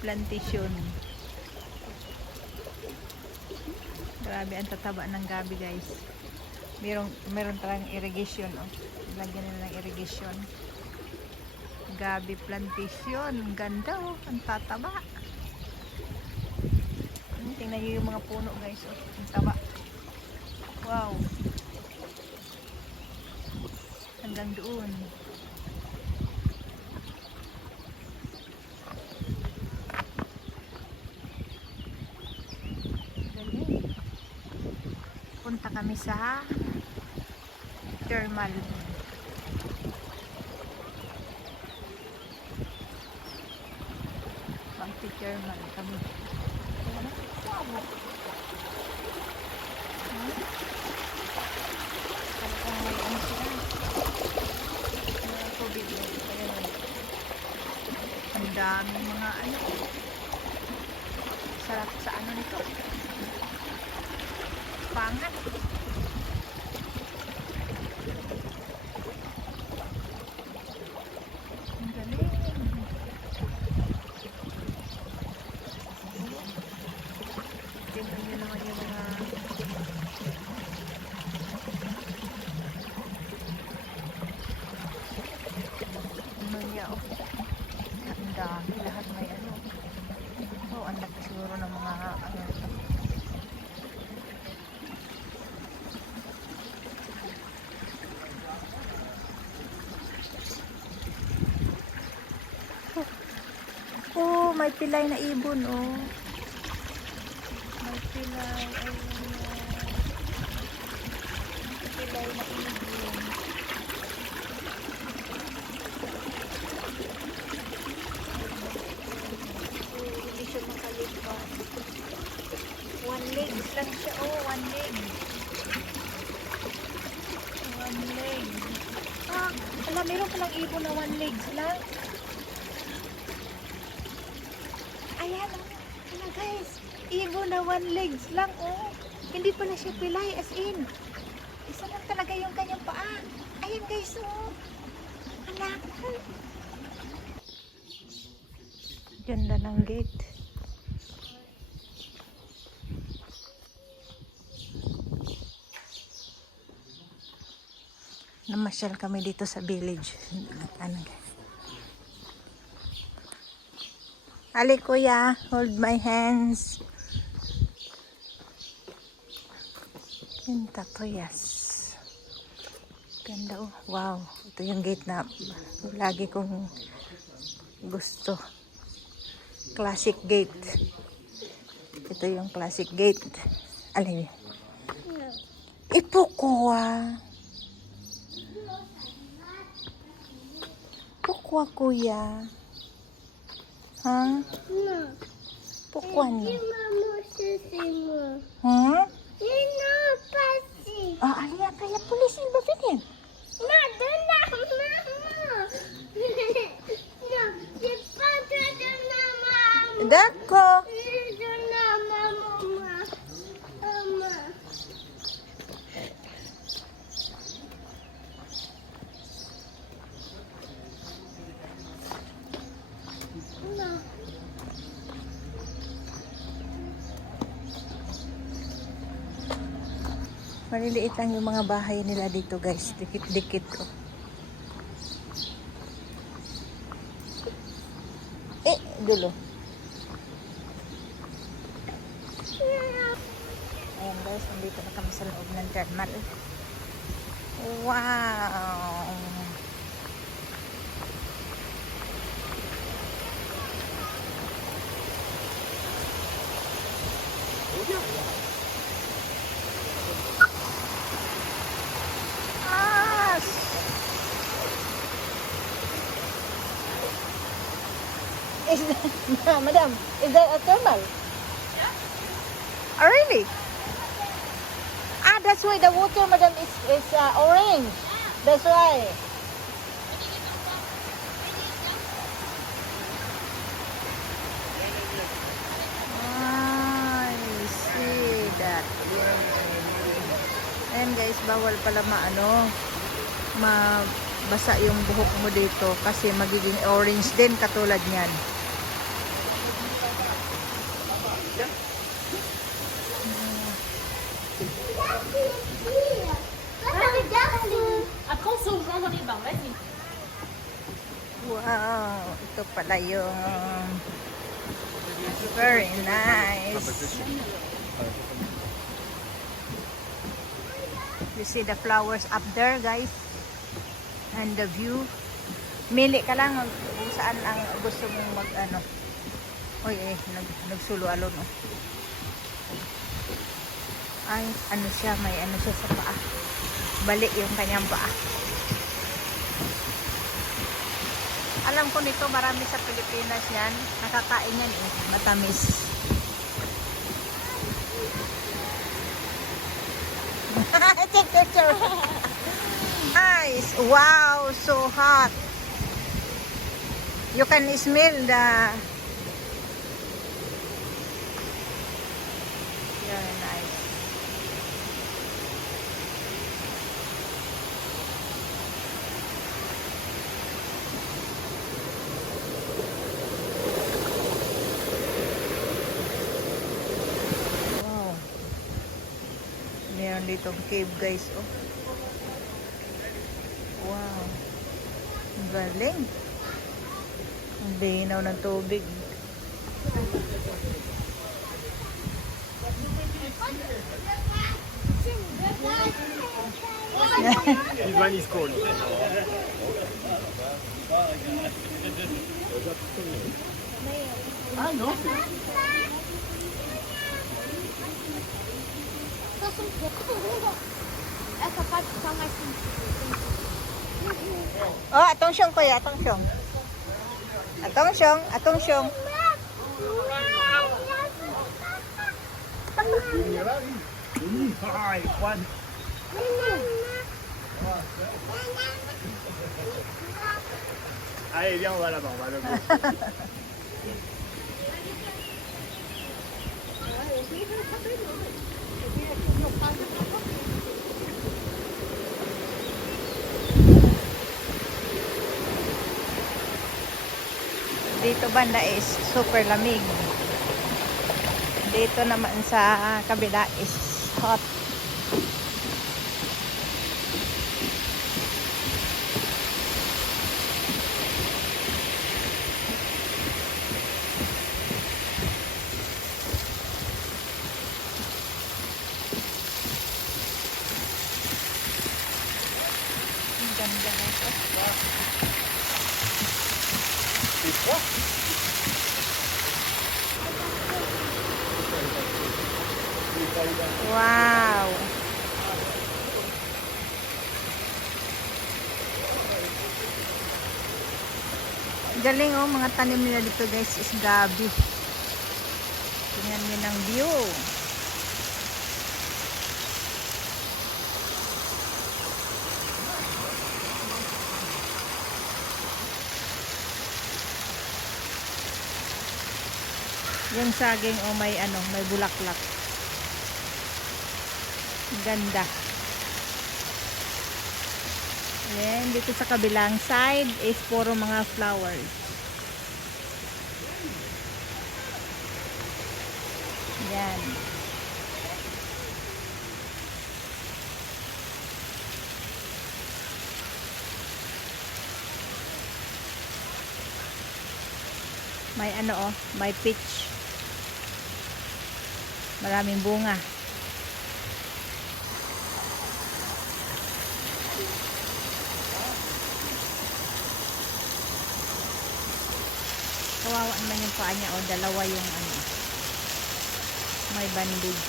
Plantation. Grabe ang tataba ng gabi guys. Merong, meron talagang irrigation. Oh. Lagyan nila ng irrigation. Gabi plantation. Ganda oh. Ang tataba. Hmm, Tingnan nyo yung mga puno guys. Oh. Ang taba. Wow. Hanggang doon. Galing. Punta kami sa thermal. Pang-thermal kami. Ang daming mga ano. Sarap sa ano nito. Pangat. Ang galing. Tingnan nyo naman yung mga ano niya oh. Ang dami. Lahat may ano. Oh, ang laki siguro ng mga ano ito. Oh, may pilay na ibon, oh. May pilay, ayun. May pilay na ibon. Oh, hindi siya makalipat. One legs lang siya, oh, one leg. One leg. Ah, ala, meron palang ibon na one legs lang. Ayan, oh. Ayan, guys. Ibon na one legs lang, oh. Hindi pala siya pilay, as in. Isa lang talaga yung kanyang paa. Ayan, guys, oh. Anak. Ganda ng gate. Namasyal kami dito sa village. Ano, Ali kuya, hold my hands. Yung tatuyas. Ganda oh. Wow. Ito yung gate na lagi kong gusto. Classic gate. Ito yung classic gate. Alin? Ipo ko ah. Pukwa kuya. Ha? Mama sisi mo. Ha? Lino pasi. Ah, alia kaya pulis ba pinin? Ma, doon na mama. No, si Pata doon na mama. Dako. Doon na mama. Mama. No. Maliliit lang yung mga bahay nila dito guys. Dikit-dikit oh. Eh, dulo. Ayan guys, nandito na kami sa loob ng thermal. Wow! Ah! Is that, madam, is that a thermal? Yeah. Oh, really? Ah, that's why the water, madam, is, is uh, orange. That's why. Ah, that. Ayan guys, bawal pala maano, mabasa yung buhok mo dito kasi magiging orange din katulad niyan. Wow, ito pala yung very nice. You see the flowers up there, guys. And the view. Mili ka lang kung saan ang gusto mong mag ano. Uy, eh, nag, nagsulo alon, oh. Ay, ano siya, may ano siya sa paa. Bali yung kanyang paa. Alam ko nito, marami sa Pilipinas yan. Nakakain yan eh, matamis. Take. Nice. Wow, so hot. You can smell the Very nice. Wow. Meron ditong cave guys, oh. Wow. Ang galing. Ang linaw ng tubig. Ivan is cold. Ah, no? Essa pode ficar mais Oh, atong siyong kuya, atong siyong. Atong siyong, atong siyong. Allez, viens, on va là-bas, on va là-bas. Dito banda is super lamig. Dito naman sa kabila is hot. Ang ganda nito. Wow! Galing oh, mga tanim nila dito guys is gabi. Tingnan nyo ng view. Yung saging oh may ano, may bulaklak. Ganda. Ayan, dito sa kabilang side is puro mga flowers. Yan. May ano oh, may peach. Maraming bunga. Kawawa naman yung paa niya. O, dalawa yung ano. May bandage.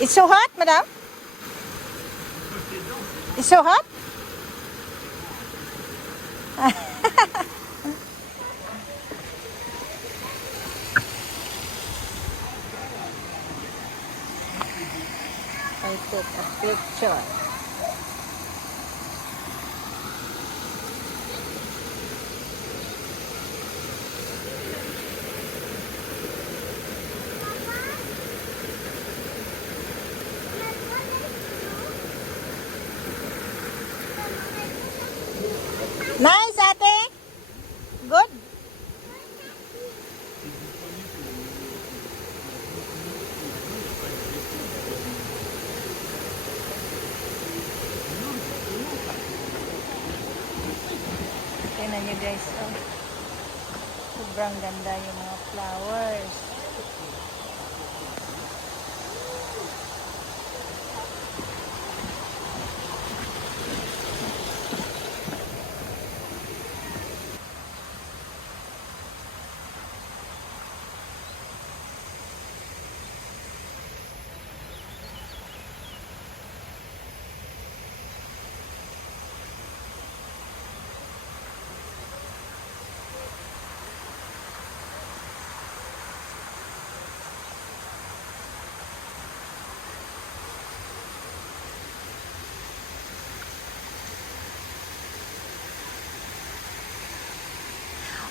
It's so hot, madam? It's so hot? I took a picture. Nice,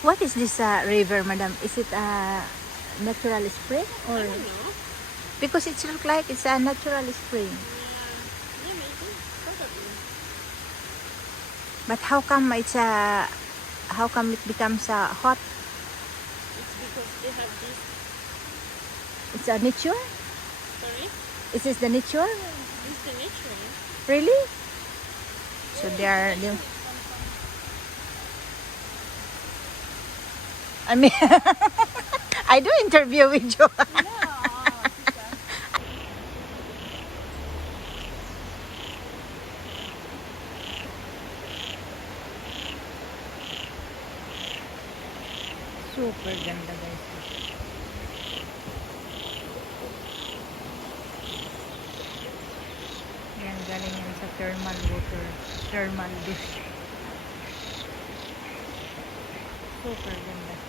What is this uh, river, madam? Is it a natural spring or? Because it looks like it's a natural spring. Yeah, maybe. Probably. But how come it's a how come it becomes uh, hot? It's because they have this. It's a nature? Sorry? Is this the nature? This is the nature. Really? So they are they, I mean I do interview with you. Super ganda guys. Yan, galing yan sa thermal water. Thermal dish. Super ganda.